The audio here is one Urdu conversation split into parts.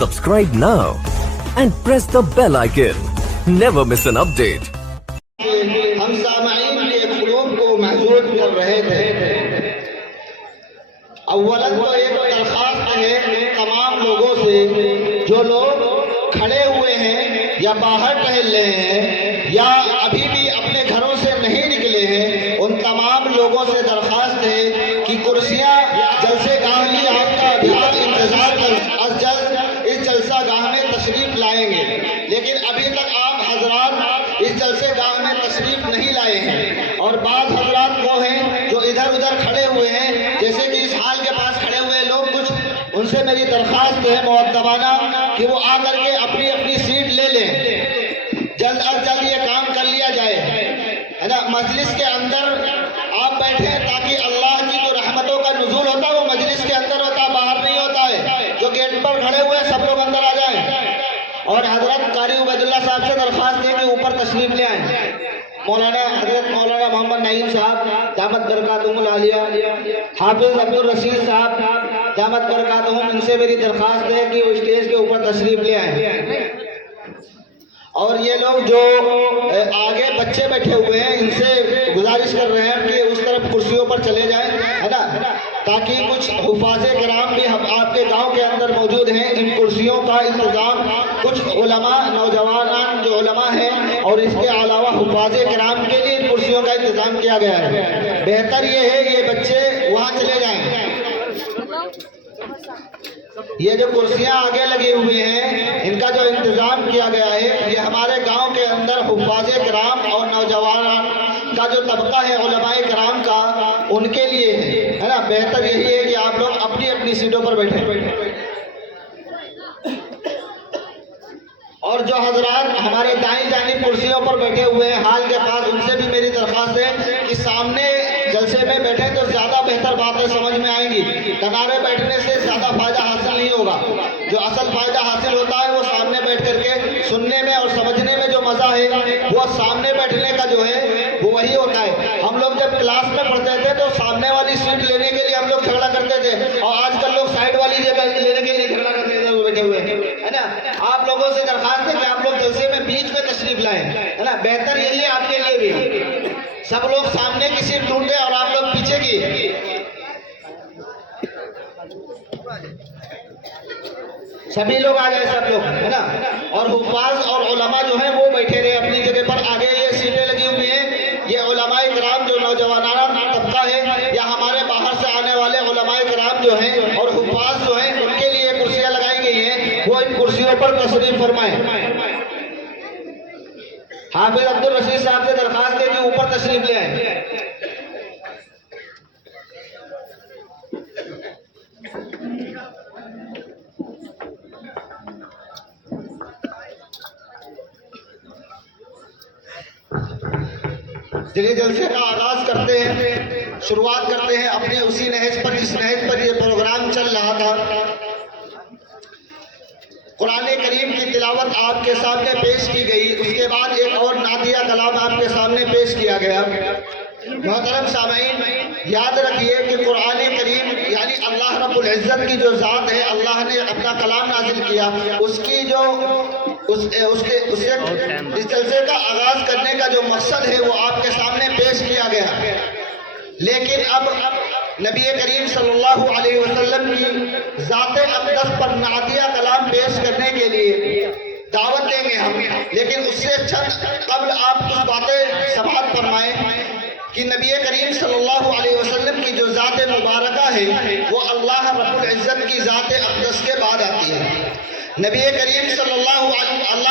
Subscribe now and press the bell icon. Never miss an update. ہم سامعین کے قلوب کو محظوظ کر رہے تھے۔ اولاً تو ایک درخواست ہے تمام لوگوں سے، جو لوگ کھڑے ہوئے ہیں یا باہر ٹہل رہے ہیں یا ابھی بھی اپنے گھروں سے نہیں نکلے ہیں، ان تمام لوگوں سے درخواست ہے کہ کرسیاں جلسے گاہ کی آپ کا ابھی تک انتظار کر از جلد اس جلسہ گاہ میں تشریف لائیں گے، لیکن ابھی تک آپ حضرات اس جلسے گاہ میں تشریف نہیں لائے ہیں، اور بعض حضرات وہ ہیں جو ادھر ادھر کھڑے ہوئے ہیں، جیسے کہ اس حال کے پاس کھڑے ہوئے لوگ کچھ، ان سے میری درخواست ہے مؤدبانہ کہ وہ آ کر کے اپنی اپنی سیٹ لے لیں، جلد از جلد یہ کام کر لیا جائے، ہے نا۔ مجلس کے اندر آپ بیٹھیں تاکہ اللہ کی جو رحمتوں کا نزول ہوتا ہے وہ مجلس کے اندر ہوتا ہے، باہر نہیں ہوتا ہے۔ جو گیٹ پر کھڑے ہوئے سب لوگ اندر آ جائیں، اور حضرت قاری عبید اللہ صاحب سے درخواست ہے کہ اوپر تشریف لے آئیں۔ حضرت مولانا محمد نعیم صاحب دامت برکاتہم العالیہ، حافظ عبد الرشید صاحب دامت برکاتہم، ان سے میری درخواست ہے کہ وہ اسٹیج کے اوپر تشریف لے آئیں۔ اور یہ لوگ جو آگے بچے بیٹھے ہوئے ہیں، ان سے گزارش کر رہے ہیں کہ اس طرف کرسیوں پر چلے جائیں، ہے نا، تاکہ کچھ حفاظ کرام بھی آپ کے گاؤں کے اندر موجود ہیں۔ ان کرسیوں کا انتظام کچھ علماء، نوجوان جو علماء ہیں، اور اس کے علاوہ حفاظ کرام کے لیے ان کرسیوں کا انتظام کیا گیا ہے۔ بہتر یہ ہے یہ بچے وہاں چلے جائیں۔ یہ جو کرسیاں آگے لگی ہوئی ہیں، ان کا جو انتظام کیا گیا ہے، یہ ہمارے گاؤں کے اندر حفاظ کرام اور نوجوان کا جو طبقہ ہے علماء کرام کا، ان کے لیے ہے نا۔ بہتر یہی ہے کہ آپ لوگ اپنی اپنی سیٹوں پر بیٹھیں۔ اور جو حضرات ہمارے دائیں جانب کرسیوں پر بیٹھے ہوئے ہیں حال کے پاس، ان سے بھی میری درخواست ہے کہ سامنے جلسے میں بیٹھے تو زیادہ بہتر باتیں سمجھ میں آئیں گی۔ کنارے بیٹھنے سے زیادہ فائدہ حاصل نہیں ہوگا۔ جو اصل فائدہ حاصل ہوتا ہے وہ سامنے بیٹھ کر کے سننے میں اور سمجھنے میں جو مزہ ہے، وہ سامنے بیٹھنے کا جو ہے وہ وہی ہوتا ہے۔ ہم لوگ جب کلاس میں پڑھتے تھے تو سامنے والی سیٹ لینے کے لیے ہم لوگ جھگڑا کرتے تھے، اور آج کل لوگ سائڈ والی جگہ لینے کے لیے جھگڑا کرتے ہیں، بیٹھے ہوئے ہیں، ہے نا۔ آپ لوگوں سے درخواست ہے کہ آپ لوگ جلسے میں بیچ میں تشریف لائیں، ہے نا۔ بہتر یہی ہے آپ کے لیے بھی، سب لوگ سامنے کی سیٹ ڈھونڈیں اور آپ لوگ پیچھے کی۔ سبھی لوگ آ جائیں، سب لوگ، ہے نا۔ اور حفاظ اور علماء جو ہیں وہ بیٹھے رہے اپنی جگہ پر۔ آگے یہ سیٹیں لگی ہوئی ہیں، یہ علماء کرام جو نوجوانانہ طبقہ ہے یا ہمارے باہر سے آنے والے علماء کرام جو ہیں اور حفاظ جو ہیں، ان کے لیے کرسیاں لگائی گئی ہیں، وہ ان کرسیوں پر تشریف فرمائیں۔ حافظ عبد الرشید صاحب سے درخواست ہے کہ اوپر تشریف لے آئیں۔ چلیے جلسے کا آغاز کرتے ہیں، شروعات کرتے ہیں اپنے اسی نہج پر جس نہج پر یہ پروگرام چل رہا تھا۔ قرآن کریم کی تلاوت آپ کے سامنے پیش کی گئی، اس کے بعد ایک اور نعتیہ کلام آپ کے سامنے پیش کیا گیا۔ محترم سامعین، یاد رکھیے کہ قرآن کریم یعنی اللہ رب العزت کی جو ذات ہے، اللہ نے اپنا کلام نازل کیا، اس کی جو اس جلسے کا آغاز کرنے کا جو مقصد ہے وہ آپ کے سامنے پیش کیا گیا۔ لیکن اب نبی کریم صلی اللہ علیہ وسلم کی ذات اقدس پر نعتیہ کلام پیش کرنے کے لیے دعوت دیں گے ہم، لیکن اس سے چند قبل آپ کچھ باتیں سماعت فرمائیں کہ نبی کریم صلی اللہ علیہ وسلم کی جو ذات مبارکہ ہے وہ اللہ رب العزت کی ذات اقدس کے بعد آتی ہے۔ نبی کریم صلی اللہ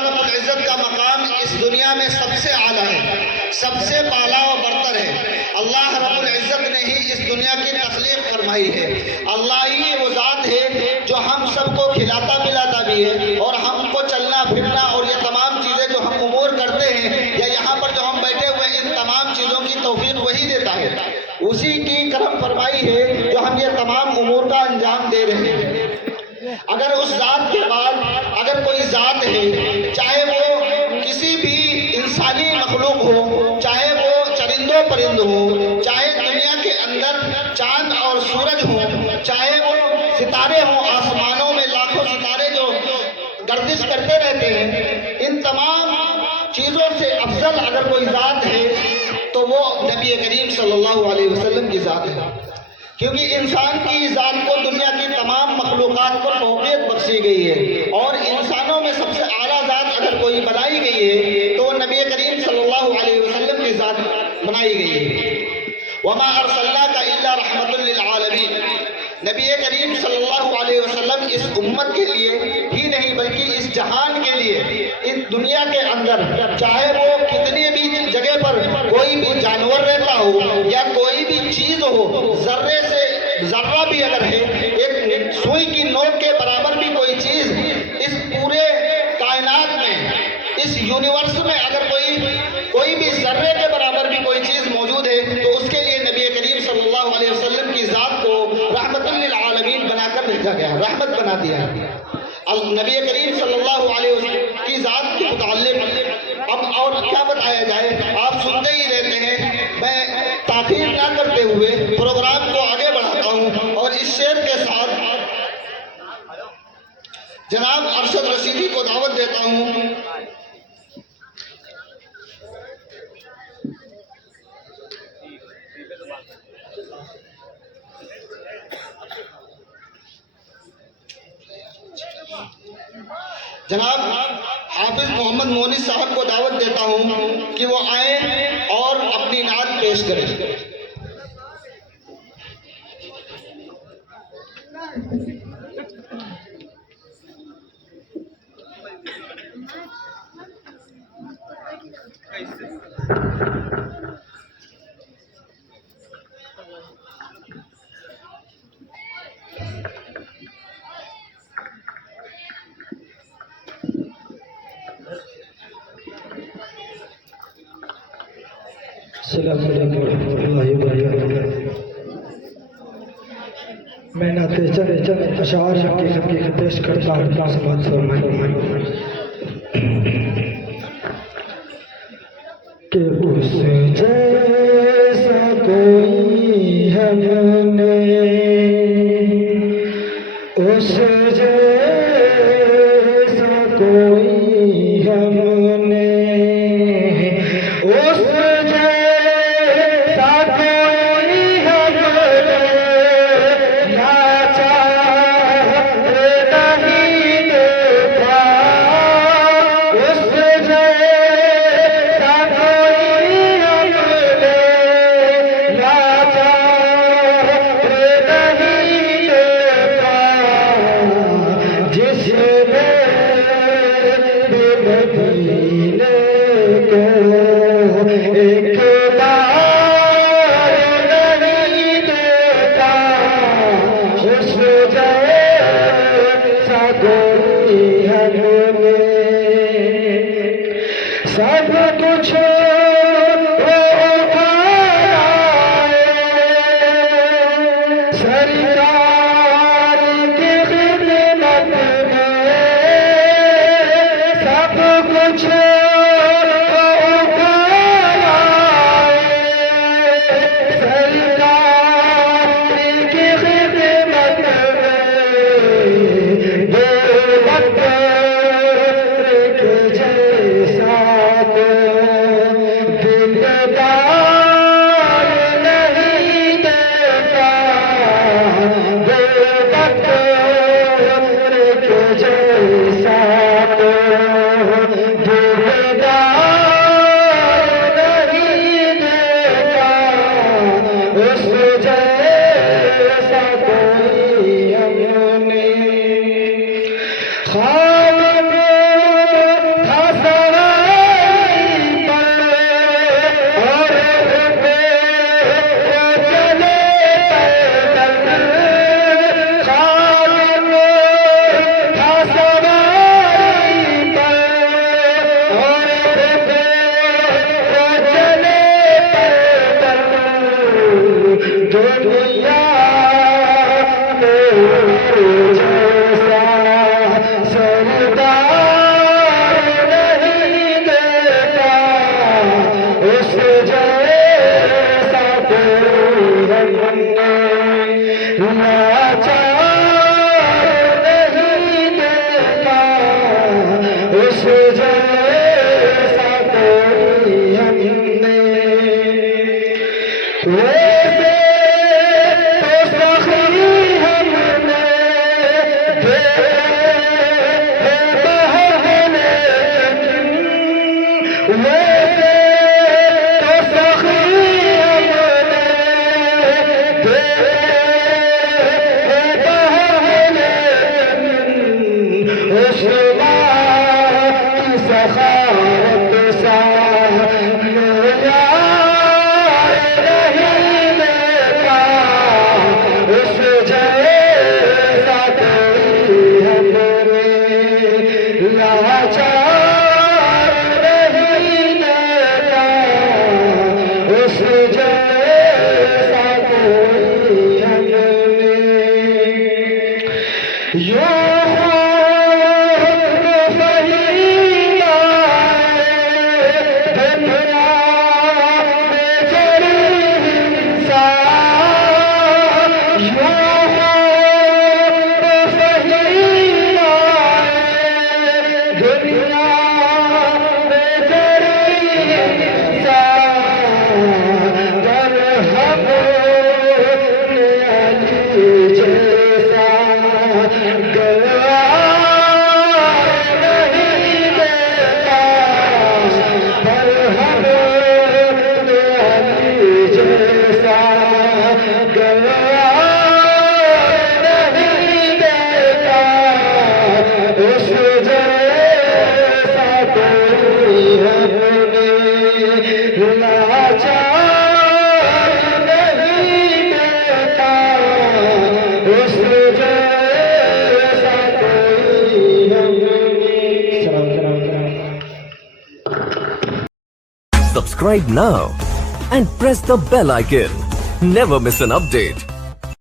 رب العزت کا مقام اس دنیا میں سب سے اعلیٰ ہے، سب سے بالا و برتر ہے۔ اللہ رب العزت نے ہی اس دنیا کی تخلیق فرمائی ہے۔ اللہ ہی وہ ذات ہے جو ہم سب کو کھلاتا پلاتا بھی ہے، اور ہم کو چلنا پھرنا اور یہ تمام چیزیں جو ہم امور کرتے ہیں یا یہاں پر جو ہم بیٹھے ہوئے ان تمام چیزوں کی توفیق وہی دیتا ہے، اسی کی کرم فرمائی ہے جو ہم یہ تمام امور کا انجام دے رہے ہیں۔ اگر اس ذات کے بعد اگر کوئی ذات ہے، چاہے وہ کسی بھی انسانی مخلوق ہو، چاہے وہ چرندوں پرند ہو، چاہے دنیا کے اندر چاند اور سورج ہو، چاہے وہ ستارے ہوں، آسمانوں میں لاکھوں ستارے جو گردش کرتے رہتے ہیں، ان تمام چیزوں سے افضل اگر کوئی ذات ہے تو وہ نبی کریم صلی اللہ علیہ وسلم کی ذات ہے، کیونکہ انسان کی ذات کو دنیا کی تمام مخلوقات کو فوقیت بخشی گئی ہے، اور انسانوں میں سب سے اعلیٰ ذات اگر کوئی بنائی گئی ہے تو وہ نبی کریم صلی اللہ علیہ وسلم کی ذات بنائی گئی ہے۔ وَمَا أَرْسَلْنَاكَ إِلَّا رَحْمَةً لِّلْعَالَمِينَ، نبی کریم صلی اللہ علیہ وسلم اس امت کے لیے ہی نہیں بلکہ اس جہان کے لیے، اس دنیا کے اندر چاہے وہ کتنی بھی جگہ پر کوئی بھی جانور رہتا ہو یا کوئی بھی چیز ہو، ذرے سے ذرہ بھی اگر ہے، ایک سوئی کی نوک کے برابر بھی کوئی چیز اس پورے کائنات میں، اس یونیورس میں اگر کوئی بھی ذرے کے برابر بھی کوئی چیز موجود ہے تو اس کے لیے نبی کریم صلی اللہ علیہ وسلم کی ذات کو رحمت للعالمین بنا کر بھیجا گیا، رحمت بنا دیا۔ نبی کریم صلی اللہ علیہ وسلم کی ذات کے متعلق اب اور کیا بتایا جائے، آپ سنتے ہی رہتے ہیں۔ میں تاخیر نہ کرتے ہوئے پروگرام کو آگے بڑھاتا ہوں اور اس شعر کے ساتھ جناب ارشد رشیدی کو دعوت دیتا ہوں۔ جناب حافظ محمد مونس صاحب کو دعوت دیتا ہوں کہ وہ آئیں اور اپنی نعت پیش کریں۔ السلام علیکم ورحمۃ اللہ وبرکاتہ۔ میں نعت چند اشعار حقیقت پیش کرتا ہوں، سماعت فرمائیں کہ اس جیسا کوئی ہم نے، اس جیسا کوئی ہم نے، اس سب کچھ سرکار کی خدمت میں، سب کچھ سرکار کی خدمت جیسا Subscribe now and press the bell icon. Never miss an update.